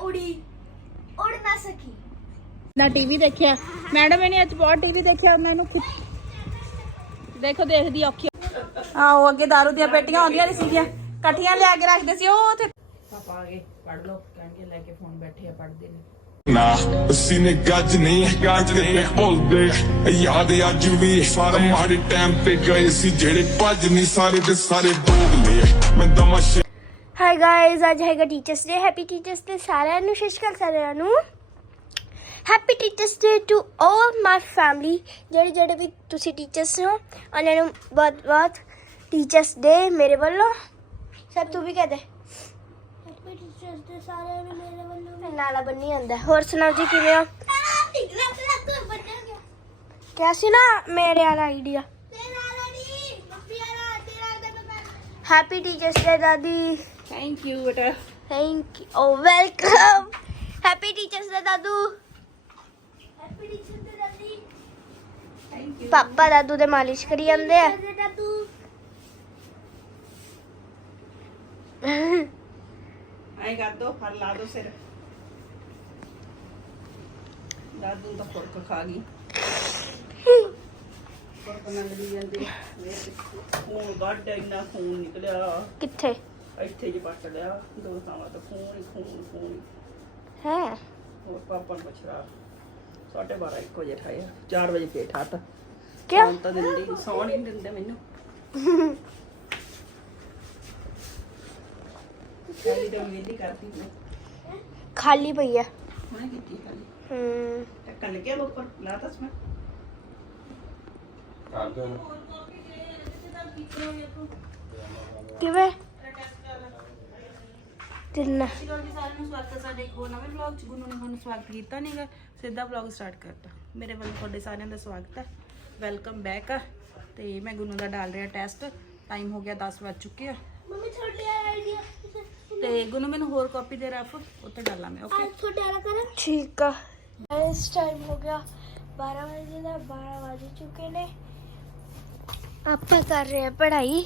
ਉੜੀ ਉੜ ਨਾ ਸਕੀ। ਨਾ ਟੀਵੀ ਦੇਖਿਆ। ਮੈਡਮ ਇਹਨੇ ਅੱਜ ਬਹੁਤ ਟੀਵੀ ਦੇਖਿਆ ਮੈਨੂੰ ਖੁਦ- ਦੇਖੋ ਦੇਖਦੀ ਔਖੀ ਆਓ ਅੱਗੇ ਦਾਰੂ ਦੀਆਂ ਪੇਟੀਆਂ ਆਉਂਦੀਆਂ ਨਹੀਂ ਸੀਗੀਆਂ। ਇਕੱਠੀਆਂ ਲਿਆ ਕੇ ਰੱਖਦੇ ਸੀ ਉਹ ਉੱਥੇ ਪਾਪਾ ਆ ਗਏ ਪੜ ਲਓ। ਕਹਿਣਗੇ ਲੈ ਕੇ ਫੋਨ ਬੈਠੇ ਆ ਪੜਦੇ ਨੇ। ਨਾ ਅਸੀਂ ਨੇ ਗੱਜ ਨਹੀਂ ਗੱਜ ਤੇ ਭੁੱਲਦੇ ਯਾਦ ਅੱਜ ਵੀ ਸਾਰੇ ਮਾੜੇ ਟਾਈਮ ਤੇ ਗਏ ਸੀ ਜਿਹੜੇ ਭੱਜ ਨਹੀਂ ਸਾਰੇ ਦੇ ਸਾਰੇ ਡੋਬਲੇ ਮੈਂ ਦਮਸ਼ ਹਾਈ ਗਾਇਜ਼ ਅੱਜ ਹੈਗਾ teachers day happy teachers day ਸਾਰਿਆਂ ਨੂੰ ਅਕਾਲ ਸਾਰਿਆਂ ਨੂੰ। Happy teachers day to 올 my family ਜਿਹੜੇ ਜਿਹੜੇ ਵੀ ਤੁਸੀਂ ਟੀਚਰਸ ਹੋ ਉਹਨਾਂ ਨੂੰ ਬਹੁਤ ਬਹੁਤ ਟੀਚਰਸ ਡੇ ਮੇਰੇ ਵੱਲੋਂ। ਸਭ ਤੂੰ ਵੀ ਕਹਿ ਦੇ। ਹੈਪੀ ਟੀਚਰਸ ਡੇ ਸਾਰਿਆਂ ਨੂੰ ਮੇਰੇ ਵੱਲੋਂ। ਨਾਲਾ ਬੰਨੀ ਆਂਦਾ ਹੋਰ ਸੁਣਾਓ ਜੀ ਕਿਵੇਂ ਹੋ? ਕਿਆ ਸੀ ਨਾ ਮੇਰੇ ਵਾਲਾ ਆਈਡੀਆ ਹੈਪੀ ਟੀਚਰਸ ਡੇ ਦਾਦੀ। ਥੈਂਕ ਯੂ ਬੇਟਾ thank you oh welcome happy teachers day ਦਾਦੂ ਹੈਪੀ ਟੀਚਰਸ ਡੇ ਦਾਦੀ ਥੈਂਕ ਪਾਪਾ ਦਾਦੂ ਦੇ ਮਾਲਿਸ਼ ਕਰੀ ਜਾਂਦੇ ਆ ਆਏ ਕਰ ਦੋ ਹਰ ਲਾ ਦੋ ਸਿਰ ਦਾਦੂ ਤਾਂ ਫੁਰਕ ਖਾ ਗਈ ਫੁਰਕ ਨੰਗਦੀ ਜਾਂਦੀ ਖੂਨ ਗੱਡ ਇੰਨਾ ਖੂਨ ਨਿਕਲਿਆ ਕਿੱਥੇ ਇੱਥੇ ਜੀ ਪੱਟ ਲਿਆ ਦੋ ਥਾਵਾਂ ਤੋਂ ਖੂਨ ਹੀ ਖੂਨ ਖੂਨ ਹੀ। ਹੈ। ਹੋਰ ਪਾਪਾ ਨੂੰ ਪੁੱਛਰਾ ਸਾਢੇ 12 1 ਵਜੇ ਠਾਇਆ 4 ਵਜੇ ਫੇਰ ਠਾਤਾ। ਕਿਆ? ਸੌਣ ਤਾਂ ਦਿੰਦੀ ਸੌਣ ਹੀ ਨਹੀਂ ਦਿੰਦੇ ਮੈਨੂੰ। ਖਾਲੀ ਤਾਂ ਵੇਲੀ ਕਰਦੀ ਮੈਂ ਖਾਲੀ ਪਈ ਆ। ਹੁਣੇ ਕੀਤੀ ਖਾਲੀ। ਹਮ ਟੱਕਣ ਲੱਗਿਆ ਵਾ ਉੱਪਰ ਲਾ ਤਾ ਮੈਂ। ਕਿਵੇਂ? ਤਿੰਨ। ਜੀ ਸਾਰਿਆਂ ਨੂੰ ਸਵਾਗਤ ਹੈ ਸਾਡੇ ਇੱਕ ਹੋਰ ਨਵੇਂ ਵਲੌਗ ਚ। ਗੁੰਨੂ ਨੇ ਤੁਹਾਨੂੰ ਸਵਾਗਤ ਕੀਤਾ ਨਹੀਂਗਾ ਸਿੱਧਾ ਵਲੌਗ ਸਟਾਰਟ ਕਰਤਾ। ਮੇਰੇ ਵੱਲੋਂ ਤੁਹਾਡੇ ਸਾਰਿਆਂ ਦਾ ਸਵਾਗਤ ਹੈ। ਵੈਲਕਮ ਬੈਕ ਤੇ ਮੈਂ ਗੁੰਨੂ ਦਾ ਡਾਲ ਰਿਹਾ ਟੈਸਟ ਟਾਈਮ ਹੋ ਗਿਆ 10 ਵੱਜ ਚੁੱਕੇ ਆ। ਮੰਮੀ ਛੋਟੇ ਆਈਡੀਆ ਤੇ ਗੁੰਨੂ ਮੈਨੂੰ ਹੋਰ ਕਾਪੀ ਦੇ ਰਫ ਉੱਤੇ ਡਾਲਾਂ ਮੈਂ ਓਕੇ ਛੋਟੇ ਵਾਲਾ ਕਰਾਂ। ਠੀਕ ਆ। ਇਸ ਟਾਈਮ ਹੋ ਗਿਆ 12 ਵਜੇ ਦਾ 12 ਵਜ ਚੁੱਕੇ ਨੇ। ਆਪਾਂ ਕਰ ਰਹੇ ਆ ਪੜ੍ਹਾਈ।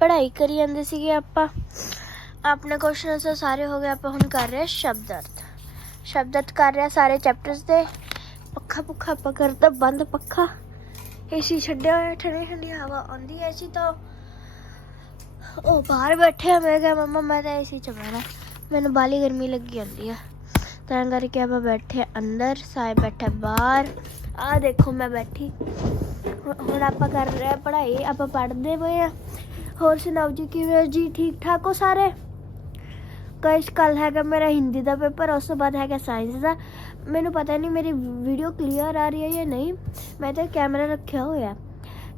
ਪੜ੍ਹਾਈ ਕਰੀ ਜਾਂਦੇ ਸੀਗੇ ਆਪਾਂ। ਆਪਣੇ ਕੁਐਸਚਨਸ ਸਾਰੇ ਹੋ ਗਏ, ਆਪਾਂ ਹੁਣ ਕਰ ਰਹੇ ਆ ਸ਼ਬਦ ਅਰਥ ਸ਼ਬਦ ਅਰਥ ਕਰ ਰਹੇ ਆ ਸਾਰੇ ਚੈਪਟਰਸ ਦੇ। ਪੱਖਾ ਪੁੱਖਾ ਆਪਾਂ ਕਰਤਾ ਬੰਦ ਪੱਖਾ। ਏਸੀ ਛੱਡਿਆ ਹੋਇਆ, ਠੰਡੀ ਠੰਡੀ ਹਵਾ ਆਉਂਦੀ ਐ ਸੀ ਤਾਂ। ਉਹ ਬਾਹਰ ਬੈਠੇ ਆ, ਮੈਂ ਕਿਹਾ, ਮੰਮਾ, ਮੈਂ ਤਾਂ ਏਸੀ ਚ ਬਹਿਣਾ। ਮੈਨੂੰ ਬਾਲੀ ਗਰਮੀ ਲੱਗੀ ਜਾਂਦੀ ਆ। ਤਾਂ ਕਰਕੇ ਆਪਾਂ ਬੈਠੇ ਅੰਦਰ ਸਾਏ ਬੈਠੇ ਬਾਹਰ। ਆ ਦੇਖੋ, ਮੈਂ ਬੈਠੀ। ਹੁਣ ਆਪਾਂ ਕਰ ਰਹੇ ਆ ਪੜ੍ਹਾਈ, ਆਪਾਂ ਪੜ੍ਹਦੇ ਪਏ ਆ ਹੋਰ ਸੁਣਾਓ ਜੀ, ਕਿਵੇਂ ਜੀ? ਠੀਕ ਠਾਕ ਹੋ ਸਾਰੇ? ਕਸ਼ ਕੱਲ ਹੈਗਾ ਮੇਰਾ ਹਿੰਦੀ ਦਾ ਪੇਪਰ, ਉਸ ਤੋਂ ਬਾਅਦ ਹੈਗਾ ਸਾਇੰਸ ਦਾ। ਮੈਨੂੰ ਪਤਾ ਨਹੀਂ ਮੇਰੀ ਵੀਡੀਓ ਕਲੀਅਰ ਆ ਰਹੀ ਹੈ ਜਾਂ ਨਹੀਂ। ਮੈਂ ਤਾਂ ਕੈਮਰਾ ਰੱਖਿਆ ਹੋਇਆ।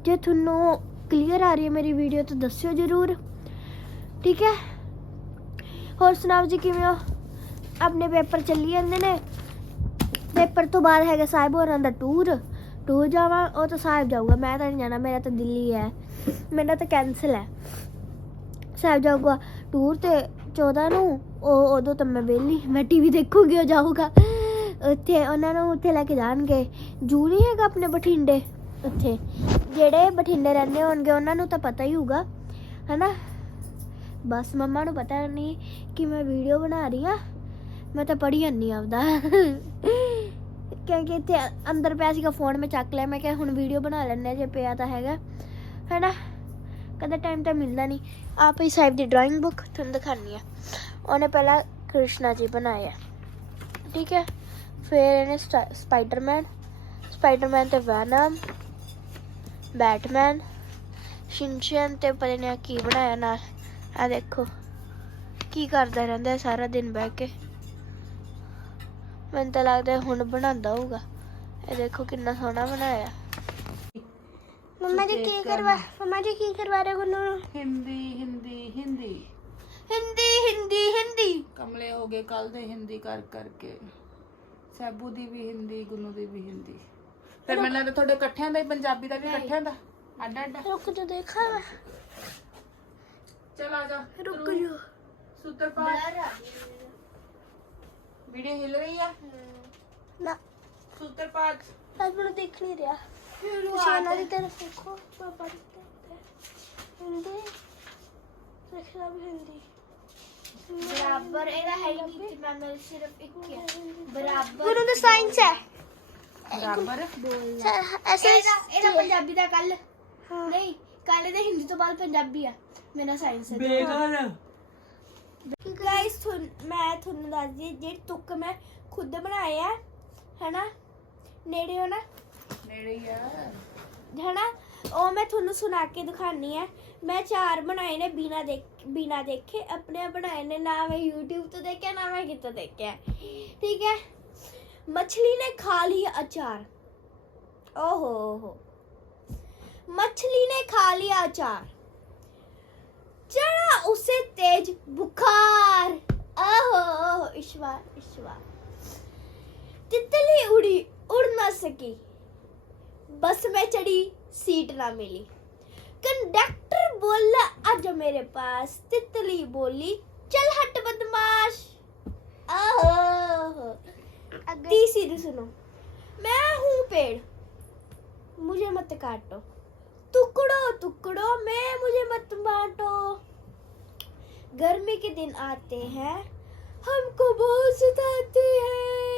ਜੇ ਤੁਹਾਨੂੰ ਕਲੀਅਰ ਆ ਰਹੀ ਹੈ ਮੇਰੀ ਵੀਡੀਓ ਤਾਂ ਦੱਸਿਓ ਜ਼ਰੂਰ। ਠੀਕ ਹੈ? ਹੋਰ ਸੁਣਾਓ ਜੀ ਕਿਵੇਂ ਹੋ? ਆਪਣੇ ਪੇਪਰ ਚੱਲੀ ਜਾਂਦੇ ਨੇ। ਪੇਪਰ ਤੋਂ ਬਾਅਦ ਹੈਗਾ ਸਾਹਿਬ ਹੋਰਾਂ ਦਾ ਟੂਰ ਟੂਰ ਜਾਵਾਂ, ਉਹ ਤਾਂ ਸਾਹਿਬ ਜਾਊਗਾ। ਮੈਂ ਤਾਂ ਨਹੀਂ ਜਾਣਾ, ਮੇਰਾ ਤਾਂ ਦਿੱਲੀ ਹੈ। ਮੇਰਾ ਤਾਂ ਕੈਨਸਲ ਹੈ। ਸਾਹਿਬ ਜਾਊਗਾ ਟੂਰ ਤੇ 14 ਨੂੰ, ਉਹ ਉਦੋਂ ਤਾਂ ਮੈਂ ਵਿਹਲੀ, ਮੈਂ ਟੀਵੀ ਦੇਖੂਗੀ, ਉਹ ਜਾਊਗਾ। ਉੱਥੇ ਉਹਨਾਂ ਨੂੰ ਉੱਥੇ ਲੈ ਕੇ ਜਾਣਗੇ। ਜੂ ਨਹੀਂ ਹੈਗਾ ਆਪਣੇ ਬਠਿੰਡੇ? ਉੱਥੇ। ਜਿਹੜੇ ਬਠਿੰਡੇ ਰਹਿੰਦੇ ਹੋਣਗੇ, ਉਹਨਾਂ ਨੂੰ ਤਾਂ ਪਤਾ ਹੀ ਹੋਊਗਾ। ਹਨਾ? ਬਸ ਮੰਮਾ ਨੂੰ ਪਤਾ ਨਹੀਂ ਕਿ ਮੈਂ ਵੀਡੀਓ ਬਣਾ ਰਹੀ ਆ ਮੈਂ ਤਾਂ ਪੜ੍ਹੀ ਜਾਂਦੀ ਆ ਆਪਦਾ। ਕਿਉਂਕਿ ਇੱਥੇ ਅੰਦਰ ਪਿਆ ਸੀਗਾ ਫੋਨ ਮੈਂ ਚੱਕ ਲਿਆ। ਮੈਂ ਕਿਹਾ ਹੁਣ ਵੀਡੀਓ ਬਣਾ ਲੈਣੇ ਆ ਜੇ ਪਿਆ ਤਾਂ ਹੈਗਾ। ਹੈਨਾ? ਕਦੇ ਟਾਈਮ ਤਾਂ ਮਿਲਦਾ ਨਹੀਂ ਆਪ ਹੀ ਸਾਹਿਬ ਦੀ ਡਰਾਇੰਗ ਬੁੱਕ ਤੁਹਾਨੂੰ ਦਿਖਾਣੀ ਆ। ਉਹਨੇ ਪਹਿਲਾਂ ਕ੍ਰਿਸ਼ਨਾ ਜੀ ਬਣਾਇਆ। ਠੀਕ ਹੈ? ਫਿਰ ਇਹਨੇ ਸਟਾ- ਸਪਾਈਡਰਮੈਨ ਸਪਾਈਡਰਮੈਨ ਤੇ ਵੈਨਮ, ਬੈਟਮੈਨ, ਸ਼ਿਨਚੈਨ ਤੇ ਪਤਾ ਨਹੀਂ ਕੀ ਬਣਾਇਆ ਨਾਲ? ਆ ਦੇਖੋ। ਕੀ ਕਰਦਾ ਰਹਿੰਦਾ ਸਾਰਾ ਦਿਨ ਬਹਿ ਕੇ? ਮੈਨੂੰ ਤਾਂ ਲੱਗਦਾ ਹੁਣ ਬਣਾਉਂਦਾ ਹੋਊਗਾ। ਇਹ ਦੇਖੋ ਕਿੰਨਾ ਸੋਹਣਾ ਬਣਾਇਆ। ਮੰਮਾ ਜੀ ਕੀ ਕਰਵਾ ਮੰਮਾ ਜੀ ਕੀ ਕਰਵਾ ਰਹੇ ਹੋ ਨੂੰ ਹਿੰਦੀ ਹਿੰਦੀ ਹਿੰਦੀ। ਹਿੰਦੀ ਹਿੰਦੀ ਹਿੰਦੀ। ਕਮਲੇ ਹੋ ਗਏ ਕੱਲ ਦੇ ਹਿੰਦੀ ਕਰ ਕਰਕੇ। ਸੈਬੂ ਦੀ ਵੀ ਹਿੰਦੀ ਗੁੰਨੂ ਦੀ ਵੀ ਹਿੰਦੀ। ਫਿਰ ਮੈਨੂੰ ਲੱਗਦਾ ਤੁਹਾਡੇ ਇਕੱਠਿਆਂ ਦਾ ਹੀ ਪੰਜਾਬੀ ਦਾ ਵੀ ਇਕੱਠਿਆਂ ਦਾ? ਅੱਡ ਅੱਡ। ਰੁਕ ਜਾ ਦੇਖਾਂ ਚਲ ਆ ਜਾ। ਰੁਕ ਜਾ ਸੂਤਰ ਪਾ। ਵੀਡੀਓ ਹਿਲ ਰਹੀ ਆ? ਨਾ। ਸੂਤਰ ਪਾ। ਅੱਜ ਮੈਨੂੰ ਦੇਖ ਨਹੀਂ ਰਿਹਾ। ਨਿਸ਼ਾਨਾ ਦੀ ਤਰਫ ਦੇਖੋ ਪਾਪਾ ਦੀ ਤਰਫ ਹਿੰਦੀ ਦੇਖਣਾ ਵੀ ਹਿੰਦੀ ਬਰਾਬਰ ਇਹਦਾ ਹੈ ਹੀ ਨਹੀਂ ਮੈਂ ਮੇਰੇ ਸਿਰਫ ਇੱਕ ਹੀ ਹੈ ਬਰਾਬਰ ਗੁਰੂ ਦਾ ਸਾਇੰਸ ਹੈ ਬਰਾਬਰ ਐਸੇ ਇਹਦਾ ਇਹਦਾ ਪੰਜਾਬੀ ਦਾ ਕੱਲ ਨਹੀਂ ਕੱਲ ਇਹਦਾ ਹਿੰਦੀ ਤੋਂ ਬਾਅਦ ਪੰਜਾਬੀ ਆ ਮੇਰਾ ਸਾਇੰਸ ਹੈ ਬੇਗਲ ਗਾਇਸ ਮੈਂ ਤੁਹਾਨੂੰ ਦੱਸਦੀ ਜਿਹੜੇ ਤੁੱਕ ਮੈਂ ਖੁਦ ਬਣਾਏ ਆ ਹੈਨਾ ਨੇੜੇ ਹੋ ਨਾ ਨੇੜੇ ਹੀ ਆ। ਹਨਾ? ਉਹ ਮੈਂ ਤੁਹਾਨੂੰ ਸੁਣਾ ਕੇ ਦਿਖਾਣੀ ਆ। ਮੈਂ ਚਾਰ ਬਣਾਏ ਨੇ ਬਿਨਾ ਦੇਖ, ਬਿਨਾ ਦੇਖੇ। ਆਪਣੇ ਬਣਾਏ ਨੇ। ਨਾ ਮੈਂ YouTube ਤੋਂ ਦੇਖਿਆ, ਨਾ ਮੈਂ ਕਿਤੋਂ ਦੇਖਿਆ। ਠੀਕ ਹੈ? ਮੱਛਲੀ ਨੇ ਖਾ ਲਈ ਅਚਾਰ। ਓਹੋ ਹੋ ਮੱਛਲੀ ਨੇ ਖਾ ਲਿਆ ਅਚਾਰ। ਚੜਾ ਉਸੇ ਤੇਜ ਬੁਖਾਰ। ਓਹੋ ਈਸ਼ਵਰ ਈਸ਼ਵਰ ਤਿੱਤਲੀ ਉੜੀ ਉੜ ਨਾ ਸਕੀ। बस में चढ़ी सीट ना मिली। कंडक्टर बोला आज मेरे पास। तितली बोली चल हट बदमाश। तीसरी सुनो। मैं हूँ पेड़। मुझे मत काटो। टुकड़ो टुकड़ो में मुझे मत बांटो। गर्मी के दिन आते हैं हमको बहुत सताते हैं।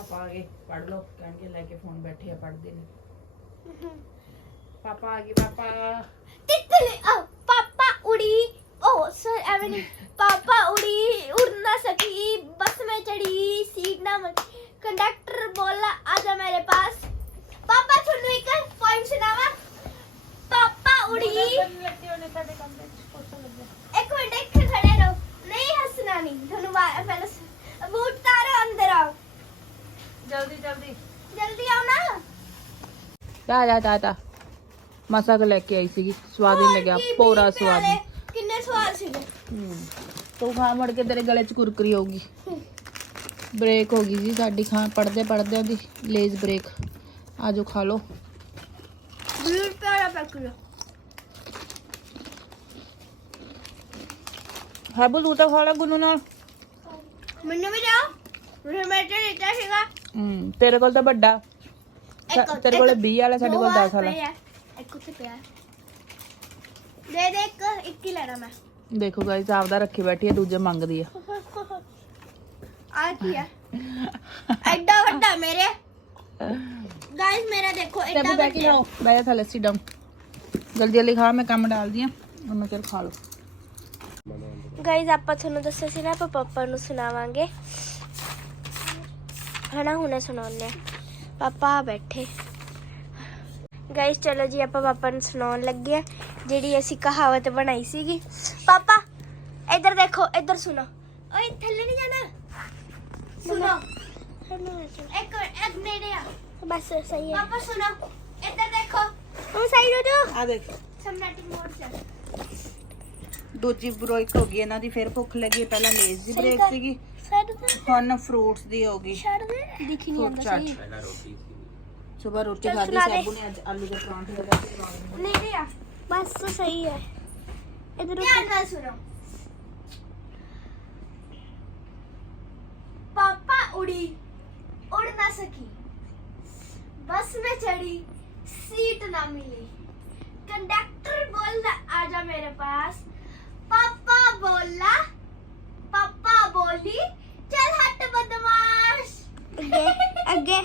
पापा आगे पढ़ लो कहन के लेके फ़ोन बैठे पढ़ दिन पापा आ गए पापा। तितली ओ पापा उड़ी। ओ सर एवनी पापा उड़ी उड़ ना सकी। बस में चढ़ी सीट ना मिली कंडक्टर बोला आजा मेरे पास। पापा सुनो कर पॉइंट सुनावा। पापा उड़ी। एक मिनट एक खड़े रहो। नहीं हंसना नहीं। धन्यवाद पहले बूट उतारो अंदर आओ। ਜਲਦੀ ਜਲਦੀ। ਜਲਦੀ ਆਓ ਨਾ। ਤਾ ਜਾ ਤਾ ਤਾ। ਮਸਾ ਕੁ ਲੈ ਕੇ ਆਈ ਸੀਗੀ। ਸਵਾਦ ਹੀ ਲੱਗਿਆ। ਪੂਰਾ ਸਵਾਦ ਕਿੰਨੇ ਸਵਾਦ ਸੀਗੇ? ਹੂੰ। ਤੂੰ ਖਾ ਮੜ ਕੇ ਤੇਰੇ ਗਲੇ 'ਚ ਕੁਰਕਰੀ ਹੋਊਗੀ। ਬ੍ਰੇਕ ਹੋ ਗਈ ਜੀ ਸਾਡੀ ਖਾਂ। ਪੜਦੇ ਪੜਦੇ ਦੀ ਲੇਜ਼ ਬ੍ਰੇਕ। ਆਜੋ ਖਾ ਲਓ। ਬੂਟ ਪਿਆਰਾ ਪੈਕੂਲਾ ਹਰਬੂ ਤੂੰ ਤਾਂ ਖਾ ਲੈ ਗੁੰਨੂ ਨਾਲ। ਮੈਨੂੰ ਵੀ ਦਿਓ। ਰਿਮੇਟਰ ਦਿੱਤਾ ਸੀਗਾ। ਹੂੰ ਤੇਰੇ ਕੋਲ ਤਾਂ ਵੱਡਾ। ਇੱਕ- ਤੇਰੇ ਕੋਲ ਇੱਕ- 20 ਵਾਲਾ ਸਾਡੇ ਦੋ ਕੋਲ 10 ਵਾਲਾ। ਪਏ ਆ, ਇੱਕ ਉੱਥੇ ਪਿਆ। ਦੇ ਦੇ ਇੱਕ ਇੱਕ ਹੀ ਲੈਣਾ ਮੈਂ। ਦੇਖੋ ਗਾਇਸ ਆਪਦਾ ਰੱਖੀ ਬੈਠੀ ਹੈ ਦੂਜੇ ਮੰਗਦੀ ਆ। ਆ ਕੀ ਹੈ ਐਡਾ ਵੱਡਾ ਮੇਰੇ। ਗਾਇਸ ਮੇਰਾ ਦੇਖੋ ਐਡਾ ਵੱਡਾ। ਲਾਓ। ਬੈ ਜਾ ਥੱਲੇ ਸੀ ਡਾਊਨ ਜਲਦੀ ਜਲਦੀ ਖਾ ਮੈਂ ਕੰਮ ਡਾਲਦੀ ਆ। ਉਹਨਾਂ ਚਿਰ ਖਾ ਲਓ ਗਾਇਸ ਆਪਾਂ ਤੁਹਾਨੂੰ ਦੱਸਿਆ ਸੀ ਨਾ ਆਪਾਂ ਪਾਪਾ ਨੂੰ ਸੁਣਾਵਾਂਗੇ। ਹਨਾ ਹੁਣੇ ਸੁਣਾਉਂਦੇ ਆ ਪਾਪਾ ਬੈਠੇ। ਗਾਇਸ ਚਲੋ ਜੀ ਆਪਾਂ ਪਾਪਾ ਨੂੰ ਸੁਣਾਉਣ ਲੱਗੇ ਆ ਜਿਹੜੀ ਅਸੀਂ ਕਹਾਵਤ ਬਣਾਈ ਸੀਗੀ। ਪਾਪਾ ਇੱਧਰ ਦੇਖੋ ਇੱਧਰ ਸੁਣੋ। ਓਏ ਥੱਲੇ ਨਹੀਂ ਜਾਣਾ। ਸੁਣੋ। ਇੱਕ ਇੱਕ ਨੇੜੇ ਆ। ਬਸ ਸਹੀ ਹੈ। ਪਾਪਾ ਸੁਣੋ। ਇੱਧਰ ਦੇਖੋ। ਉਹ ਸਾਈਡ ਹੋ ਜਾਓ। ਆ ਦੇਖ। ਸਮਨੈਟਿਕ ਮੋਡ ਚ ਦੂਜੀ ਬ੍ਰੇਕ ਹੋ ਗਈ ਇਹਨਾਂ ਦੀ ਫਿਰ ਭੁੱਖ ਲੱਗੀ ਪਹਿਲਾਂ ਲੇਜ਼ ਦੀ ਸਹੀ ਬ੍ਰੇਕ। ਸੀਗੀ। ਹੁਣ ਫਰੂਟਸ ਦੀ ਹੋ ਗਈ ਛੱਡ ਦੇ ਦਿਖ ਨਹੀਂ ਫਰੂਟ ਆਉਂਦਾ ਚਾਟ ਸਹੀ ਸਵੇਰ ਰੋਟੀ ਚੱਲ ਖਾਦੀ ਸੁਣਾ ਦੇ। ਸੈਬੂ ਨੇ ਅੱਜ ਆਲੂ ਦੇ ਪਰਾਂਠੇ ਲਗਾਏ ਨਹੀਂ ਰਿਹਾ ਬਸ ਸਹੀ ਹੈ ਇਧਰ ਧਿਆਨ ਨਾਲ ਸੁਣੋ पापा उड़ी उड़ ना सकी बस में चढ़ी सीट ना मिली कंडक्टर बोला आजा मेरे पास पापा बोला पापा बोली चल हट बदमाश। अगे अगे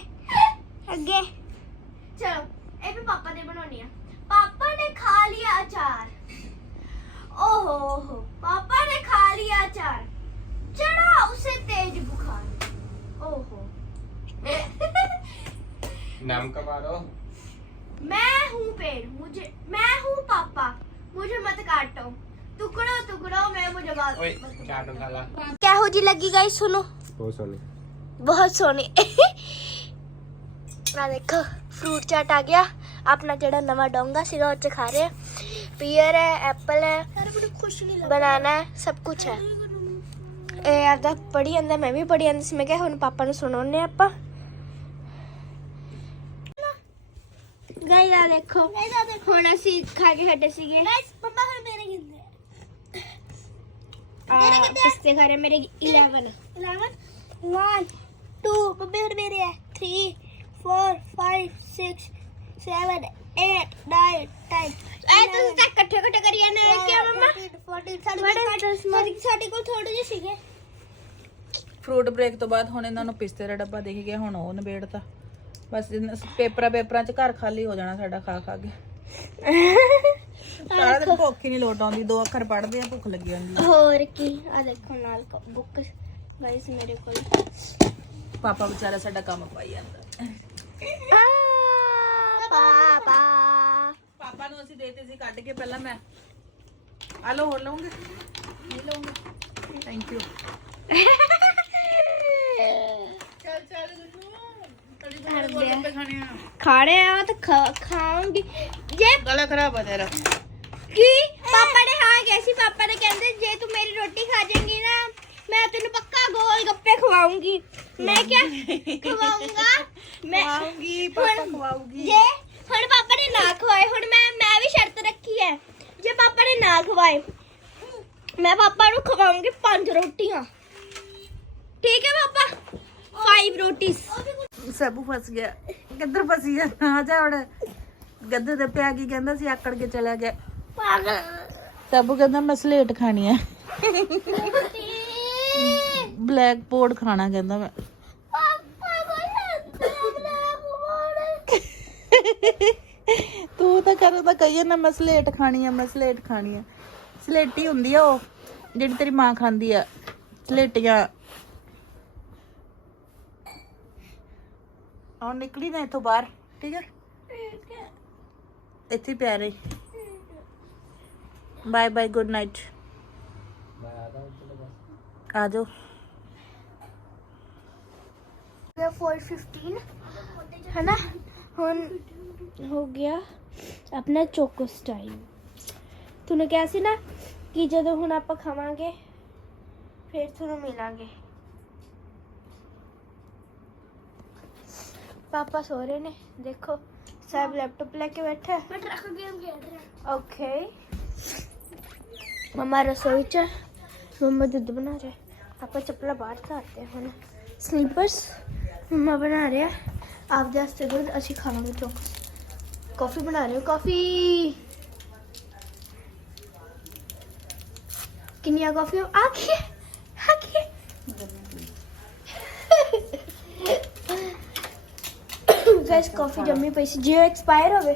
अगे चलो ये भी पापा ने बनानी है। पापा ने खा लिया अचार। ओहो हो पापा ने खा लिया अचार। चढ़ा उसे तेज बुखार। ओहो। नाम का मारो मैं हूँ पेड़ मुझे मैं हूँ पापा। मुझे मत काटो। टुकड़ो टुकड़ो मैं मुझे बात क्या ਕਿਹੋ ਜੀ ਲੱਗੀ ਗਾਇਸ ਸੁਣੋ ਬਹੁਤ ਸੋਹਣੀ। ਬਹੁਤ ਸੋਹਣੀ। ਆ ਦੇਖੋ ਫਰੂਟ ਚਾਟ ਆ ਗਿਆ। ਆਪਣਾ ਜਿਹੜਾ ਨਵਾਂ ਡੋਂਗਾ ਸੀਗਾ ਉਹ ਚ ਖਾ ਰਹੇ। ਪੀਅਰ ਹੈ ਐਪਲ ਹੈ ਬਨਾਨਾ ਸਭ ਕੁਝ ਹੈ। ਇਹ ਆਪਦਾ ਪੜੀ ਜਾਂਦਾ ਮੈਂ ਵੀ ਪੜੀ ਜਾਂਦੀ ਸੀ। ਮੈਂ ਕਿਹਾ ਹੁਣ ਪਾਪਾ ਨੂੰ ਸੁਣਾਉਨੇ ਆਪਾਂ। ਗਾਇਸ ਆ ਦੇਖੋ। ਹੁਣ ਅਸੀਂ ਖਾ ਕੇ ਹਟੇ ਸੀਗੇ। ਪਾਪਾ ਹੁਣ ਮੇਰੇ ਕਿੰਨੇ ਮੇਰੇ ਕਿੰਨੇ ਪਿਸਤੇ ਖਾ ਰਹੇ ਮੇਰੇ 11 11 1 2 ਬੱਬੇ ਹੁਣ ਮੇਰੇ ਹੈ 3 4 5 6 7 8 9 10 ਐ ਤੁਸੀਂ ਤਾਂ ਇਕੱਠੇ ਇਕੱਠੇ ਕਰੀ ਜਾਂਦੇ ਹੋ ਕਿਆ ਮਮਾ? 14 ਸਾਡੇ ਸਾਡੇ ਕੋਲ ਥੋੜੇ ਜਿਹੇ ਸੀਗੇ। ਫਰੂਟ ਬ੍ਰੇਕ ਤੋਂ ਬਾਅਦ ਹੁਣ ਇਹਨਾਂ ਨੂੰ ਪਿਸਤੇ ਦਾ ਡੱਬਾ ਦੇਖ ਗਿਆ ਹੁਣ ਉਹ ਨਿਬੇੜਤਾ। ਬਸ ਇਹਨਾਂ- ਪੇਪਰਾਂ ਪੇਪਰਾਂ 'ਚ ਘਰ ਖਾਲੀ ਹੋ ਜਾਣਾ ਸਾਡਾ ਖਾ ਖਾ ਕੇ। ਸਾਰਾ ਦਿਨ ਭੁੱਖ ਹੀ ਨਹੀਂ ਲੋਟ ਆਉਂਦੀ ਦੋ ਅੱਖਰ ਪੜ੍ਹਦੇ ਆ ਭੁੱਖ ਲੱਗੀ ਜਾਂਦੀ ਆ। ਹੋਰ ਕੀ ਆ ਦੇਖੋ ਨਾਲ ਬੁੱਕ ਗਾਇਸ ਮੇਰੇ ਕੋਲ। ਪਾਪਾ ਵਿਚਾਰਾ ਸਾਡਾ ਕੰਮ ਪਾਈ ਜਾਂਦਾ। ਪਾਪਾ। ਪਾਪਾ ਨੂੰ ਅਸੀਂ ਦੇਤੇ ਸੀ ਕੱਢ ਕੇ ਪਹਿਲਾਂ ਮੈਂ। ਆ ਲਓ ਹੋਰ ਲਵਾਂਗੇ ਨਹੀਂ ਲਵਾਂਗੇ ਥੈਂਕ ਯੂ ਚੱਲ ਖਾਣੇ ਆ। ਤਾਂ ਖਾ- ਖਾਉਂਗੀ ਜੇ ਗਲਾ ਖਰਾਬ ਆ ਤੇਰਾ। ਕੀ? ਪਾਪਾ ਨੇ ਹਾਂ ਕਿਹਾ ਸੀ ਪਾਪਾ ਨੇ ਕਹਿੰਦੇ ਜੇ ਤੂੰ ਮੇਰੀ ਰੋਟੀ ਖਾ ਜਾਏਂਗੀ ਨਾ ਮੈਂ ਤੈਨੂੰ ਪੱਕਾ ਗੋਲ ਗੱਪੇ ਖਵਾਉਂਗੀ ਮੈਂ ਕਿਹਾ ਖਵਾਉਂਗਾ ਮੈਂ ਆਉਂਗੀ ਪਾਪਾ ਖਵਾਉਗੀ ਜੇ ਹੁਣ ਪਾਪਾ ਨੇ ਨਾ ਖਵਾਏ ਹੁਣ ਮੈਂ ਮੈਂ ਵੀ ਸ਼ਰਤ ਰੱਖੀ ਹੈ ਜੇ ਪਾਪਾ ਨੇ ਨਾ ਖਵਾਏ ਮੈਂ ਪਾਪਾ ਨੂੰ ਖਵਾਉਂਗੀ ਪੰਜ ਰੋਟੀਆਂ। ਠੀਕ ਹੈ ਪਾਪਾ? ਫਾਈਵ ਰੋਟੀਜ਼। ਸਭੂ ਫਸ ਗਿਆ। ਕਿੱਧਰ ਫਸੀ ਆ ਜਾ ਹੁਣ। ਗੱਦੇ ਤੇ ਪਿਆ ਕੀ ਕਹਿੰਦਾ ਸੀ ਆਕੜ ਕੇ ਚਲਾ ਗਿਆ। ਪਾਗਲ। ਸਭੂ ਕਹਿੰਦਾ ਮੈਂ ਸਲੇਟ ਖਾਣੀ ਆ। ਬਲੈਕ ਬੋਰਡ ਖਾਣਾ ਕਹਿੰਦਾ ਮੈਂ। ਤੂੰ ਤਾਂ ਕਰੋ ਤਾਂ ਕਹੀਏ ਨਾ ਮੈਂ ਸਲੇਟ ਖਾਣੀ ਆ ਮੈਂ ਸਲੇਟ ਖਾਣੀ ਆ। ਸਲੇਟੀ ਹੁੰਦੀ ਆ ਉਹ ਜਿਹੜੀ ਤੇਰੀ ਮਾਂ ਖਾਂਦੀ ਆ। ਸਲੇਟੀਆਂ। ਔਰ ਨਿਕਲੀ ਨਾ ਇੱਥੋਂ ਬਾਹਰ ਠੀਕ ਹੈ ਇੱਥੇ ਹੀ ਪਿਆ ਰਹੀ। ਬਾਏ ਬਾਏ ਗੁੱਡ ਨਾਈਟ ਆ ਜਾਓ 415 है ना? ਹੁਣ ਹੋ ਗਿਆ ਆਪਣਾ ਚੋਕੋ ਸਟਾਈਲ ਤੂੰ ਕਿਹਾ ਸੀ ਨਾ ਕਿ ਜਦੋਂ ਹੁਣ ਆਪਾਂ ਖਾਵਾਂਗੇ ਫਿਰ ਤੁਹਾਨੂੰ ਮਿਲਾਂਗੇ ਪਾਪਾ ਸੋ ਰਹੇ ਨੇ ਦੇਖੋ ਸਾਹਿਬ ਲੈਪਟਾਪ ਲੈ ਕੇ ਬੈਠਾ ਹੈ ਮੈਂ ਟਰੱਕ ਗੇਮ ਖੇਡ ਰਿਹਾ ਓਕੇ ਮਮਾ ਰਸੋਈ ਚ ਹੈ, ਮੰਮਾ ਦੁੱਧ ਬਣਾ ਰਹੇ ਆਪਾਂ ਚੱਪਲਾਂ ਬਾਹਰ ਧਰਦੇ ਹਾਂ ਹੁਣ ਸਲੀਪਰਸ ਮੰਮਾ ਬਣਾ ਰਿਹਾ ਆਪਦੇ ਵਾਸਤੇ ਦੁੱਧ ਅਸੀਂ ਖਾਵਾਂਗੇ ਚੋਕਸ ਕਾਫੀ ਬਣਾ ਰਹੇ ਹੋ ਕਾਫੀ ਕਿੰਨੀਆਂ ਕਾਫੀ ਆ ਕੀ ਆ ਕੀ ਗਾਇਸ ਕਾਫੀ ਜੰਮੀ ਪਈ ਸੀ ਜੇ ਐਕਸਪਾਇਰ ਹੋਵੇ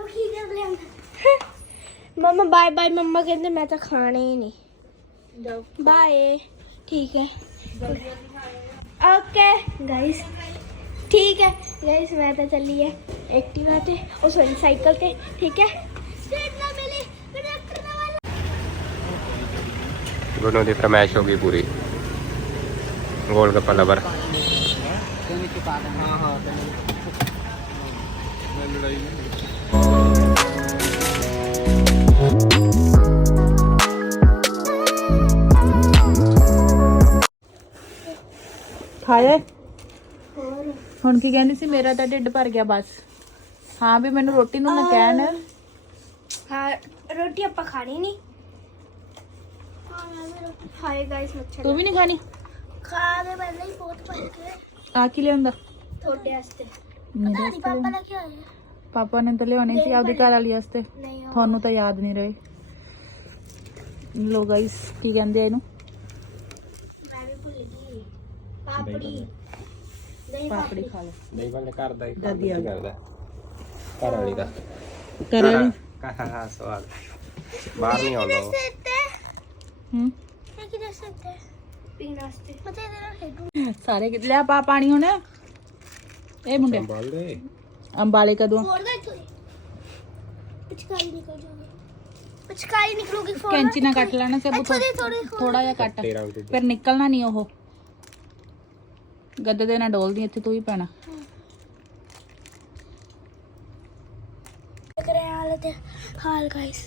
ਹਾਂ ਦੇਖੋ ਕੀ ਕਰ ਲਿਆ ਮਮਾ ਬਾਏ ਬਾਏ ਮਮਾ ਕਹਿੰਦੇ ਮੈਂ ਤਾਂ ਖਾਣੇ ਹੀ ਨਹੀਂ। ਜਾਓ ਬਾਏ ਠੀਕ ਹੈ। ਓਕੇ ਗਾਇਸ ਠੀਕ ਹੈ। ਗਾਇਸ ਮੈਂ ਤਾਂ ਚੱਲੀ ਹੈ ਐਕਟਿਵਾ ਤੇ। ਉਹ ਸੋਰੀ ਸਾਈਕਲ ਤੇ। ਠੀਕ ਹੈ। ਸੀਟ ਨਾ ਮਿਲੀ ਕੰਡਕਟਰ ਦਾ ਵਾਲਾ ਗੁਰੂ ਦੀ ਫਰਮਾਇਸ਼ ਹੋ ਗਈ ਪੂਰੀ ਗੋਲ ਗੱਪਾ ਲਵਰ ਖਾਏ ਹੋਰ। ਹੁਣ ਕੀ ਕਹਿੰਦੀ ਸੀ? ਮੇਰਾ ਤਾਂ ਢਿੱਡ ਭਰ ਗਿਆ ਬਸ। ਹਾਂ ਵੀ ਮੈਨੂੰ ਰੋਟੀ ਨੂੰ ਨਾ ਕਹਿਣ। ਹਾਂ ਰੋਟੀ ਆਪਾਂ ਖਾਣੀ ਨਹੀਂ ਹਾਏ ਗਾਇਸ ਮੱਛਰ। ਤੂੰ ਵੀ ਨਹੀਂ ਖਾਣੀ? ਖਾ ਦੇ ਪਹਿਲਾਂ ਹੀ ਬਹੁਤ ਭਰ ਕੇ ਆ ਕੀ ਲਿਆਂਦਾ ਤੁਹਾਡੇ ਵਾਸਤੇ। ਮੇਰੇ ਨਹੀਂ ਵਾਸਤੇ ਪਾਪਾ। ਲੈ ਕੇ ਆਏ ਆ। ਪਾਪਾ ਨੇ ਤਾਂ ਲਿਆਉਣੀ ਸੀ ਆਪਦੀ ਘਰ ਵਾਲੀ ਵਾਸਤੇ। ਨਹੀਂ ਉਹ- ਤੁਹਾਨੂੰ ਤਾਂ ਯਾਦ ਨਹੀਂ ਰਹੇ। ਲੋ ਗਾਇਸ ਕੀ ਕਹਿੰਦੇ ਆ ਇਹਨੂੰ ਮੈਂ ਵੀ ਭੁੱਲ ਗਈ ਪਾਪੜੀ ਦਹੀਂ ਪਾਪੜੀ ਖਾ ਲਓ। ਨਹੀਂ ਬੰਦੇ ਘਰ ਦਾ ਹੀ ਕੰਮ ਦਾਦੀ ਆ ਨਹੀਂ ਕਰਦਾ? ਘਰ ਵਾਲੀ ਦਾ। ਕਰ ਵਾਲੀ? ਕਹਾ ਸਵਾਲ ਬਾਹਰ ਨਹੀਂ ਆਉਂਦਾ ਉਹ। ਹੂੰ? ਇਹ ਕੀ ਦੱਸ ਸਕਦੇ ਪੀਣ ਵਾਸਤੇ ਪਤਾ ਇਹਦੇ ਨਾਲ ਖੇਡੂ ਸਾਰੇ ਕਿਤੇ ਲਿਆ ਪਾ ਪਾਣੀ ਹੁਣ। ਇਹ ਮੁੰਡੇ। ਸੰਭਾਲ ਦੇ। ਅੰਬਾਲੇ ਕਦੋਂ ਫੋੜ ਦਾ ਇੱਥੋਂ ਦੀ ਪਿਚਕਾਰੀ ਨਿਕਲ ਜਾਊਗੀ। ਪਿਚਕਾਰੀ ਨਿਕਲੂਗੀ ਫੋੜ ਕੈਂਚੀ ਨਾਲ ਕੱਟ ਲੈਣਾ ਸੀ ਇੱਥੋਂ ਦੀ ਥੋੜੀ ਥੋੜਾ ਜਿਹਾ ਕੱਟ। ਤੇਰਾ ਵੀ ਤੇ ਫਿਰ ਨਿਕਲਣਾ ਨਹੀਂ ਉਹ। ਗੱਦੇ ਦੇ ਨਾਲ ਡੋਲਦੀ ਇੱਥੇ ਤੂੰ ਹੀ ਪੈਣਾ। ਹਾਂ ਹਾਲ ਤੇ ਹਾਲ ਗਾਇਸ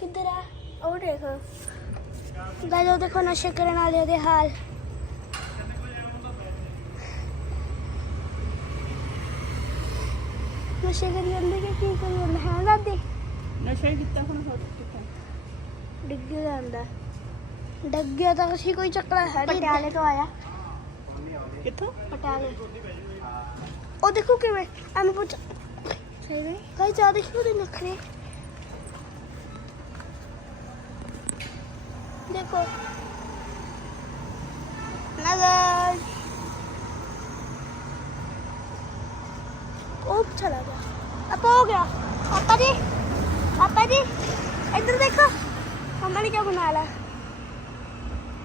ਕਿੱਧਰ ਹੈ ਉਹ ਦੇਖੋ। ਗਾਇਸ ਉਹ ਦੇਖੋ ਨਸ਼ੇ ਕਰਨ ਵਾਲੇ ਦੇ ਹਾਲ। ਨਸ਼ੇ ਕਰੀ ਜਾਂਦੇ ਕਿ ਕੀ ਕਰੀ ਜਾਂਦੇ? ਹੈ ਦਾਦੀ? ਨਸ਼ਾ ਕੀਤਾ ਹੁਣ ਹੋਰ ਕਿੱਥੇ ਡਿੱਗ ਜਾਂਦਾ। ਡੱਗਿਆ ਤਾਂ ਅਸੀਂ ਕੋਈ ਚੱਕਰ ਹੈ ਨਹੀਂ ਪਟਿਆਲੇ ਤੋਂ ਆਇਆ ਕਿੱਥੋਂ ਪਟਿਆਲੇ ਉਹ ਦੇਖੋ ਕਿਵੇਂ ਐਵੇਂ ਪੁੱਛ ਸਹੀ ਨਹੀਂ ਕਈ ਜਾ ਦੇਖੋ ਉਹਦੇ ਨਖਰੇ ਦੇਖੋ ਨਜ਼ਰ ਉਹ ਚਲਾ ਗਿਆ ਆਪਾ ਹੋ ਗਿਆ ਪਾਪਾ ਜੀ ਪਾਪਾ ਜੀ ਇੱਧਰ ਦੇਖੋ ਮੰਮਾ ਨੇ ਕੀ ਬਣਾ ਲਿਆ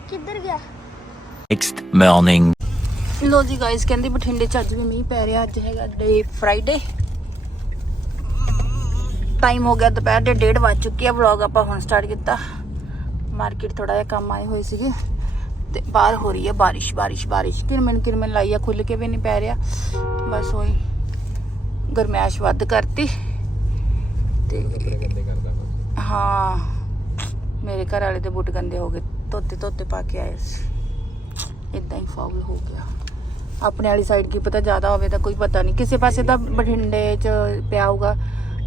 ਕਿੱਧਰ ਗਿਆ? Next morning. ਲੋ ਜੀ ਗਾਇਸ ਕਹਿੰਦੇ ਬਠਿੰਡੇ ਚ ਅੱਜ ਵੀ ਮੀਂਹ ਪੈ ਰਿਹਾ ਅੱਜ ਹੈਗਾ ਡੇ ਫਰਾਈਡੇ ਟਾਈਮ ਹੋ ਗਿਆ ਦੁਪਹਿਰ ਦੇ 1:30 ਵੱਜ ਚੁੱਕੀ ਆ ਵਲੌਗ ਆਪਾਂ ਹੁਣ ਸਟਾਰਟ ਕੀਤਾ। ਮਾਰਕੀਟ ਥੋੜਾ ਜਿਹਾ ਕੰਮ ਆਏ ਹੋਏ ਸੀਗੇ ਤੇ ਬਾਹਰ ਹੋ ਰਹੀ ਹੈ ਬਾਰਿਸ਼ ਬਾਰਿਸ਼ ਬਾਰਿਸ਼। ਕਿਰਮਨ ਕਿਰਮਨ ਲਾਈ ਆ ਖੁੱਲ ਕੇ ਵੀ ਨਹੀਂ ਪੈ ਰਿਹਾ। ਬਸ ਉਹੀ ਗਰਮੈਸ਼ ਵੱਧ ਕਰਤੀ। ਤੇ ਹਾਂ ਮੇਰੇ ਘਰ ਵਾਲੇ ਦੇ ਬੂਟ ਗੰਦੇ ਹੋ ਗਏ। ਧੋਤੇ ਧੋਤੇ ਪਾ ਕੇ ਆਏ ਸੀ। ਇਦਾਂ ਹੀ ਫਾਉਲ ਹੋ ਗਿਆ। ਆਪਣੇ ਵਾਲੀ ਸਾਈਡ ਕੀ ਪਤਾ ਜ਼ਿਆਦਾ ਹੋਵੇ ਤਾਂ ਕੋਈ ਪਤਾ ਨਹੀਂ। ਕਿਸੇ ਪਾਸੇ ਤਾਂ ਬਠਿੰਡੇ ਚ ਪਿਆ ਹੋਊਗਾ।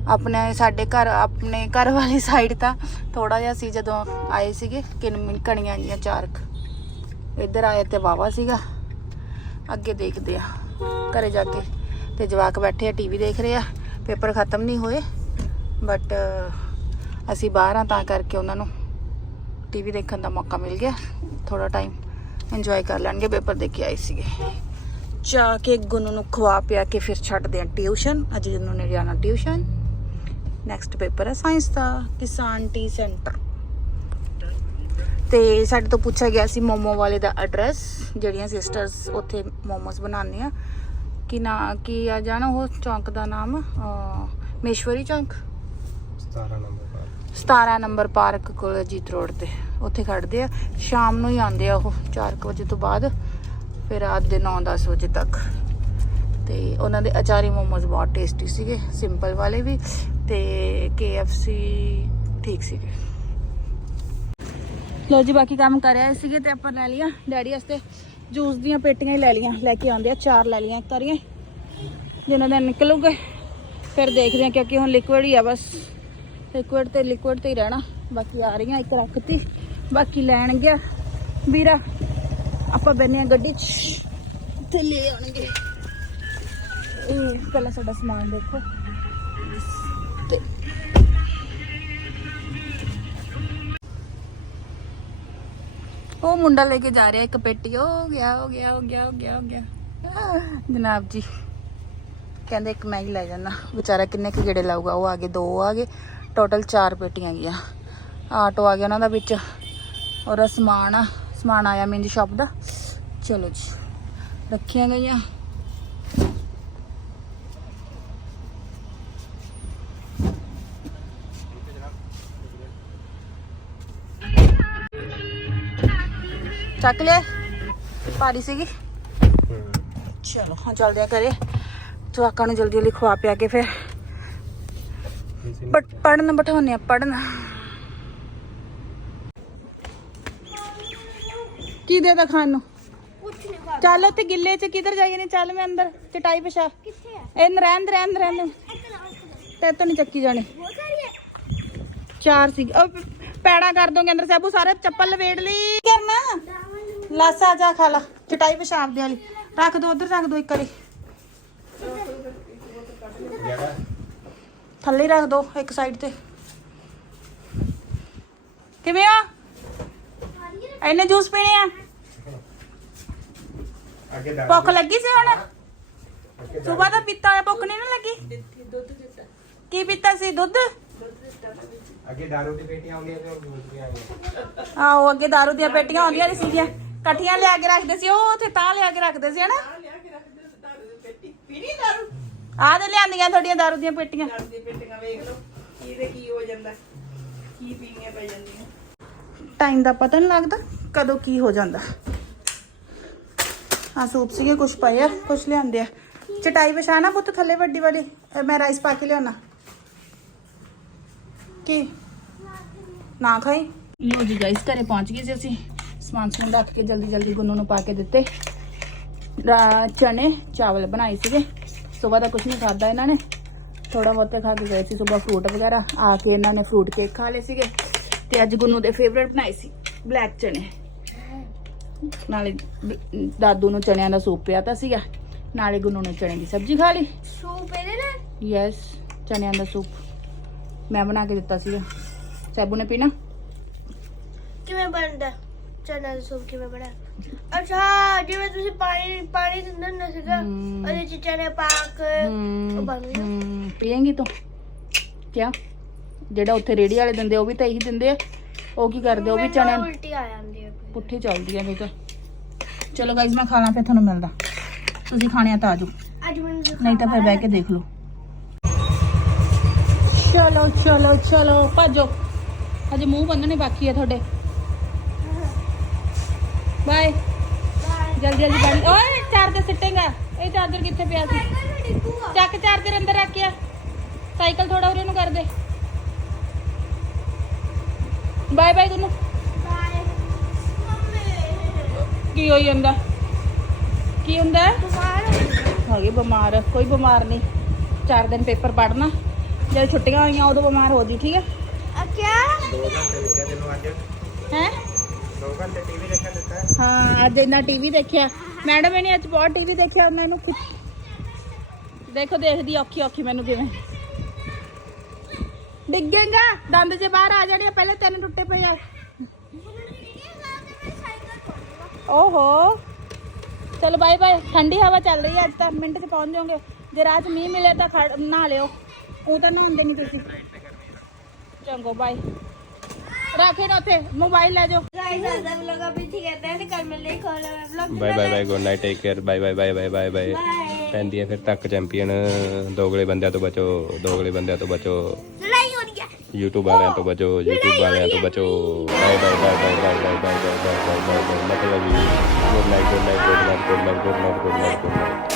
ਆਪਣੇ ਸਾਡੇ ਘਰ, ਆਪਣੇ ਘਰ ਵਾਲੀ ਸਾਈਡ ਤਾਂ ਥੋੜਾ ਜਿਹਾ ਸੀ ਜਦੋਂ ਆਏ ਸੀਗੇ। ਕਿਨ ਕਣੀਆਂ ਜੀਆਂ ਚਾਰਕ। ਇੱਧਰ ਆਏ ਤੇ ਵਾਵਾ ਸੀਗਾ। ਅੱਗੇ ਦੇਖਦੇ ਆ। ਘਰੇ ਜਾ ਕੇ ਤੇ ਜਵਾਕ ਬੈਠੇ ਆ ਟੀਵੀ ਦੇਖ ਰਹੇ ਆ। ਪੇਪਰ ਖਤਮ ਨਹੀਂ ਹੋਏ। ਬਟ ਅਸੀਂ ਬਾਹਰ ਆ ਤਾਂ ਕਰਕੇ ਉਹਨਾਂ ਨੂੰ ਟੀਵੀ ਦੇਖਣ ਦਾ ਮੌਕਾ ਮਿਲ ਗਿਆ। ਥੋੜਾ ਟਾਈਮ ਇੰਜੋਏ ਕਰ ਲੈਣਗੇ। ਪੇਪਰ ਦੇ ਕੇ ਆਏ ਸੀਗੇ। ਜਾ ਕੇ ਗੁੰਨੂ ਨੂੰ ਖਵਾ ਪਿਆ ਕੇ ਫਿਰ ਛੱਡਦੇ ਆ ਟਿਊਸ਼ਨ। ਅੱਜ ਜਿਹਨੂੰ ਨੇ ਜਾਣਾ ਟਿਊਸ਼ਨ। ਨੈਕਸਟ ਪੇਪਰ ਹੈ ਸਾਇੰਸ ਦਾ, ਕਿਸਾਨ ਟੀ ਸੈਂਟਰ। ਤੇ ਸਾਡੇ ਤੋਂ ਪੁੱਛਿਆ ਗਿਆ ਸੀ ਮੋਮੋ ਵਾਲੇ ਦਾ ਐਡਰੈਸ ਜਿਹੜੀਆਂ ਸਿਸਟਰਸ ਉੱਥੇ ਮੋਮੋਸ ਬਣਾਉਂਦੀਆਂ ਕਿ ਨਾ, ਕੀ ਆ ਜਾਣਾ ਉਹ ਚੌਂਕ ਦਾ ਨਾਮ? ਮੇਸ਼ਵਰੀ ਚੌਂਕ? 17 ਨੰਬਰ। ਪਾਰਕ ਕੋਲ ਜੀਤ ਰੋਡ ਤੇ। ਉੱਥੇ ਖੜਦੇ ਆ। ਸ਼ਾਮ ਨੂੰ ਹੀ ਆਉਂਦੇ ਆ ਉਹ 4 ਵਜੇ ਤੋਂ ਬਾਅਦ। ਫਿਰ ਰਾਤ ਦੇ 9-10 ਵਜੇ ਤੱਕ। ਤੇ ਉਹਨਾਂ ਦੇ ਅਚਾਰੀ ਮੋਮੋਜ਼ ਬਹੁਤ ਟੇਸਟੀ ਸੀਗੇ ਸਿੰਪਲ ਵਾਲੇ ਵੀ ਤੇ KFC ਠੀਕ ਸੀਗੇ। ਲੋ ਜੀ, ਬਾਕੀ ਕੰਮ ਕਰਿਆ ਸੀਗੇ ਤੇ ਆਪਾਂ ਲੈ ਲਿਆ ਡੈਡੀ ਵਾਸਤੇ ਜੂਸ ਦੀਆਂ ਪੇਟੀਆਂ ਹੀ ਲੈ ਲੀਆਂ ਲੈ ਕੇ ਆਉਂਦੇ ਆ, ਚਾਰ ਲੈ ਲੀਆਂ ਕਰੀਏ ਜਿਨ੍ਹਾਂ ਦਾ ਨਿਕਲੂਗੇ, ਫਿਰ ਦੇਖਦੇ ਆ ਕਿਉਂਕਿ ਹੁਣ ਲਿਕੁਇਡ ਹੀ ਆ ਬਸ। ਲਿਕੁਇਡ ਤੇ ਲਿਕੁਇਡ ਤੇ ਹੀ ਰਹਿਣਾ। ਬਾਕੀ ਆ ਰਹੀਆਂ, ਇੱਕ ਰੱਖਤੀ, ਬਾਕੀ ਲੈਣ ਗਿਆ। ਵੀਰਾ, ਆਪਾਂ ਬੈਨੇ ਆ ਗੱਡੀ 'ਚ। ਤੇ ਲੈ ਆਉਣਗੇ। ਇਹ ਪਹਿਲਾਂ ਸਾਡਾ ਸਮਾਨ ਦੇਖੋ। ਤੇ ਉਹ ਮੁੰਡਾ ਲੈ ਕੇ ਜਾ ਰਿਹਾ, ਇੱਕ ਪੇਟੀ। ਹੋ ਗਿਆ ਹੋ ਗਿਆ ਹੋ ਗਿਆ ਹੋ ਗਿਆ ਹੋ ਗਿਆ। ਜਨਾਬ ਜੀ। ਕਹਿੰਦੇ ਇੱਕ ਮੈਂ ਹੀ ਲੈ ਜਾਣਾ ਵਿਚਾਰਾ ਕਿੰਨੇ ਕੁ ਗੇੜੇ ਲਾਊਗਾ, ਉਹ ਆ ਗਏ, ਦੋ ਆ ਗਏ। ਟੋਟਲ ਚਾਰ ਪੇਟੀਆਂ ਗਈਆਂ ਆਟੋ ਆ ਗਿਆ ਉਹਨਾਂ ਦਾ ਵਿੱਚ। ਔਰ ਸਮਾਨ ਆ ਸਮਾਨ ਆਇਆ ਮਿੰਜ ਸ਼ਾਪ ਦਾ। ਚਲੋ ਜੀ ਰੱਖੀਆਂ ਗਈਆਂ। ਚੱਕ ਲਿਆ ਭਾਰੀ ਸੀਗੀ। ਚਲੋ ਹਾਂ ਚੱਲਦੇ ਆ ਘਰੇ। ਜਵਾਕਾਂ ਨੂੰ ਜਲਦੀ ਜਲਦੀ ਖਵਾ ਪਿਆ ਕੇ ਫਿਰ। ਬਟ ਪੜਨ ਬਿਠਾਉਣੇ ਆ ਪੜਨ ਕੀ ਦੇ ਦਾ ਖਾਣ ਨੂੰ? ਕੁਛ ਨਹੀਂ ਖਾ ਚੱਲ ਉੱਥੇ ਗਿੱਲੇ ਚ ਕਿੱਧਰ ਜਾਈਏ ਨਹੀਂ ਚੱਲ ਮੈਂ ਅੰਦਰ ਚਟਾਈ ਪਿਛਾ। ਕਿੱਥੇ ਹੈ ਇਹ ਦੇ ਰਹਿਣ ਦੇ ਤੇ ਤਾਂ ਨਹੀਂ ਚੱਕੀ ਜਾਣੀ। ਬਹੁਤ ਸਾਰੀ ਹੈ ਚਾਰ ਸੀ। ਪੈੜਾ ਕਰ ਦੋਗੇ ਅੰਦਰ ਸੈਬੂ ਸਾਰੇ ਚੱਪਲ ਲਵੇੜ ਲਈ। ਕਰਨਾ? ਲਾਸਾ ਜਾ ਖਾ ਲਾ। ਚਟਾਈ ਪਿਸ਼ਾਬ ਦੇ ਵਾਲੀ। ਰੱਖ ਦੋ ਉਧਰ ਰੱਖ ਦੋ ਇੱਕ ਵਾਰੀ। ਥੱਲੇ ਰੱਖ ਦੋ ਇੱਕ ਸਾਈਡ ਤੇ। ਕਿਵੇਂ ਆ? ਐਨੇ ਜੂਸ ਪੀਣੇ ਆ? ਭੁੱਖ ਲੱਗੀ ਸੀ ਹੁਣ? ਸਵੇਰ ਦਾ ਪੀਤਾ ਹੋਇਆ ਭੁੱਖ ਨਹੀਂ ਨਾ ਲੱਗੀ? ਕੀ ਪੀਤਾ ਸੀ? ਦੁੱਧ? ਅੱਗੇ ਦਾਰੂ ਦੀ ਪੇਟੀਆਂ ਆਉਂਦੀਆਂ ਤੇ ਦੂਸਰੀਆਂ ਆਈਆਂ ਆਹੋ ਅੱਗੇ ਦਾਰੂ ਦੀਆਂ ਪੇਟੀਆਂ ਆਉਂਦੀਆਂ ਨਹੀਂ ਸੀਗੀਆਂ। ਇਕੱਠੀਆਂ ਲਿਆ ਕੇ ਰੱਖਦੇ ਸੀ ਉਹ ਉੱਥੇ ਤਾਂ ਲਿਆ ਕੇ ਰੱਖਦੇ ਸੀ ਹਨਾ? ਆਹ ਤੇ ਲਿਆਂਦੀਆਂ ਤੁਹਾਡੀਆਂ ਦਾਰੂ ਦੀਆਂ ਪੇਟੀਆਂ। ਟਾਈਮ ਦਾ ਪਤਾ ਨਹੀਂ ਲੱਗਦਾ ਕਦੋਂ ਕੀ ਹੋ ਜਾਂਦਾ। ਆ ਸੂਪ ਸੀਗੇ ਕੁਛ ਪਏ ਆ ਕੁਛ ਲਿਆਂਦੇ ਆ। ਚਟਾਈ ਵਿਛਾਣਾ ਪੁੱਤ ਥੱਲੇ ਵੱਡੀ ਵਾਲੀ ਮੈਂ ਰਾਈਸ ਪਾ ਕੇ ਲਿਆਉਣਾ। ਕੀ? ਨਾ ਖਾਈ? ਲੋ ਜੀ ਗਾਇਸ ਘਰੇ ਪਹੁੰਚ ਗਏ ਸੀ ਅਸੀਂ। ਸਮਾਨ ਸਮੂਨ ਰੱਖ ਕੇ ਜਲਦੀ ਜਲਦੀ ਗੁੰਨੂ ਨੂੰ ਪਾ ਕੇ ਦਿੱਤੇ। ਚਨੇ ਚਾਵਲ ਬਣਾਏ ਸੀਗੇ। ਸਵੇਰ ਦਾ ਕੁਝ ਨਹੀਂ ਖਾਦਾ ਇਹਨਾਂ ਨੇ। ਥੋੜਾ ਬਹੁਤੇ ਖਾ ਕੇ ਗਏ ਸੀ ਸਵੇਰ ਫਰੂਟ ਵਗੈਰਾ। ਆ ਕੇ ਇਹਨਾਂ ਨੇ ਫਰੂਟ ਕੇਕ ਖਾ ਲਏ ਸੀਗੇ। ਤੇ ਅੱਜ ਗੁੰਨੂ ਦੇ ਫੇਵਰੇਟ ਬਣਾਏ ਸੀ। ਬਲੈਕ ਚਨੇ। ਨਾਲੇ ਦਾਦੂ ਨੂੰ ਚਨਿਆਂ ਦਾ ਸੂਪ ਪਿਆ ਤਾਂ ਸੀਗਾ। ਨਾਲੇ ਗੁੰਨੂ ਨੇ ਚਨੇ ਦੀ ਸਬਜ਼ੀ ਖਾ ਲਈ। ਸੂਪ ਇਹਦੇ ਨਾਲ? ਯੈਸ ਚਨਿਆਂ ਦਾ ਸੂਪ। ਮੈਂ ਬਣਾ ਕੇ ਦਿੱਤਾ ਸੀਗਾ। ਸੈਬੂ ਨੇ ਪੀਣਾ? ਕਿਵੇਂ ਬਣਦਾ? ਚਨਾ ਦਾ ਸੂਪ ਕਿਵੇਂ ਬਣਾ ਅੱਛਾ ਜਿਵੇਂ ਤੁਸੀਂ ਪਾਣੀ ਪਾਣੀ ਦਿੰਦੇ ਹੁੰਦੇ ਸੀਗਾ ਹਮ। ਉਹਦੇ ਚ ਚਨੇ ਪਾ ਕੇ ਉਹ ਬਣ ਗਿਆ। ਹਮ, ਪੀਏਂਗੀ ਤੂੰ? ਕਿਆ? ਜਿਹੜਾ ਉੱਥੇ ਰੇੜੀ ਵਾਲੇ ਦਿੰਦੇ ਉਹ ਵੀ ਤਾਂ ਇਹੀ ਦਿੰਦੇ ਆ? ਉਹ ਕੀ ਕਰਦੇ ਉਹ ਵੀ ਮੈਨੂੰ ਚਨੇ? ਉਲਟੀ ਆ ਜਾਂਦੀ ਹੈ। ਪੁੱਠੀ ਚੱਲਦੀ ਆ ਫਿਰ ਚਲੋ ਗਾਈਜ਼ ਮੈਂ ਖਾਣਾ ਫਿਰ ਤੁਹਾਨੂੰ ਮਿਲਦਾ। ਤੁਸੀਂ ਖਾਣੇ ਆ ਤਾਂ ਆਜੋ ਅੱਜ ਮੈਨੂੰ ਨਹੀਂ ਤਾਂ ਫਿਰ ਬਹਿ ਕੇ ਦੇਖ ਲਓ। ਚਲੋ ਚਲੋ ਚਲੋ। ਭੱਜੋ। ਅਜੇ ਮੂੰਹ ਬੰਨਣੇ ਬਾਕੀ ਆ ਤੁਹਾਡੇ। ਬਾਏ। ਜਲਦੀ ਜਲਦੀ ਬੰਨ ਓਏ ਚਾਰਜਰ ਸਿੱਟੇਗਾ। ਇਹ ਚਾਰਜਰ ਕਿੱਥੇ ਪਿਆ ਸੀ? ਚੱਕ ਚਾਰਜਰ ਅੰਦਰ ਰੱਖ ਕੇ ਸਾਈਕਲ ਥੋੜਾ ਉਰੇ ਨੂੰ ਕਰ ਦੇ। ਬਾਏ ਬਾਏ ਗੁੰਨੂ ਕੀ ਹੋਈ ਜਾਂਦਾ ਕੀ ਹੁੰਦਾ? ਹੈ? ਹੈਗੇ ਬਿਮਾਰ। ਕੋਈ ਬਿਮਾਰ ਨਹੀਂ। ਚਾਰ ਦਿਨ ਪੇਪਰ ਪੜਨਾ ਜਦ ਛੁੱਟੀਆਂ ਹੋਈਆਂ ਉਦੋਂ ਬਿਮਾਰ ਹੋ ਜੀ ਠੀਕ ਹੈ? ਆ ਕਿਆ? 2 ਘੰਟੇ ਦਿੱਤੇ ਤੈਨੂੰ ਅੱਜ। ਹੈ? 2 ਘੰਟੇ ਟੀਵੀ ਦੇਖਣ ਦਿੱਤਾ ਹਾਂ ਅੱਜ ਇੰਨਾ ਟੀਵੀ ਦੇਖਿਆ। ਮੈਡਮ ਨੇ ਅੱਜ ਬਹੁਤ ਟੀਵੀ ਦੇਖਿਆ ਮੈਨੂੰ ਖੁਦ ਦੇਖੋ ਦੇਖਦੀ ਔਖੀ ਔਖੀ ਮੈਨੂੰ ਕਿਵੇਂ। ਡਿੱਗੇਗਾ ਦੰਦ ਜੇ ਬਾਹਰ ਆ ਜਾਣੇ ਆ, ਪਹਿਲੇ ਤਿੰਨ ਟੁੱਟੇ ਪਏ ਆ। ਓਹੋ। ਚਲੋ ਬਾਏ ਬਾਏ। ਠੰਡੀ ਹਵਾ ਚੱਲ ਰਹੀ ਹੈ ਅੱਜ ਤਾਂ ਮਿੰਟ 'ਚ ਪਹੁੰਚ ਜਾਓਗੇ। ਜੇ ਰਾਤ 'ਚ ਮੀਂਹ ਮਿਲੇ ਤਾਂ ਖੜ ਨਹਾ ਲਿਓ। ਉਹ ਤਾਂ ਨਹਾਉਂਦੇ ਨਹੀਂ ਤੁਸੀਂ। ਚੰਗੋ ਬਾਏ। ਰੱਖੇ ਨਾ ਉੱਥੇ ਮੋਬਾਈਲ ਲੈ ਜਾਓ। गाइस आज हम लोग अभी ठीक है हैं कल मिलने को vlog bye bye bye good night take care bye bye bye bye bye bye ਪੈਂਦੀ ਹੈ ਫਿਰ ਤੱਕ ਚੈਂਪੀਅਨ ਦੋਗਲੇ ਬੰਦਿਆਂ ਤੋਂ ਬਚੋ ਦੋਗਲੇ ਬੰਦਿਆਂ ਤੋਂ ਬਚੋ लड़ाई हो रही है YouTube ਵਾਲਿਆਂ ਤੋਂ ਬਚੋ YouTube ਵਾਲਿਆਂ ਤੋਂ ਬਚੋ bye bye bye bye bye bye bye bye bye bye bye ਮਤਲਬ good night good night good night good night good night good night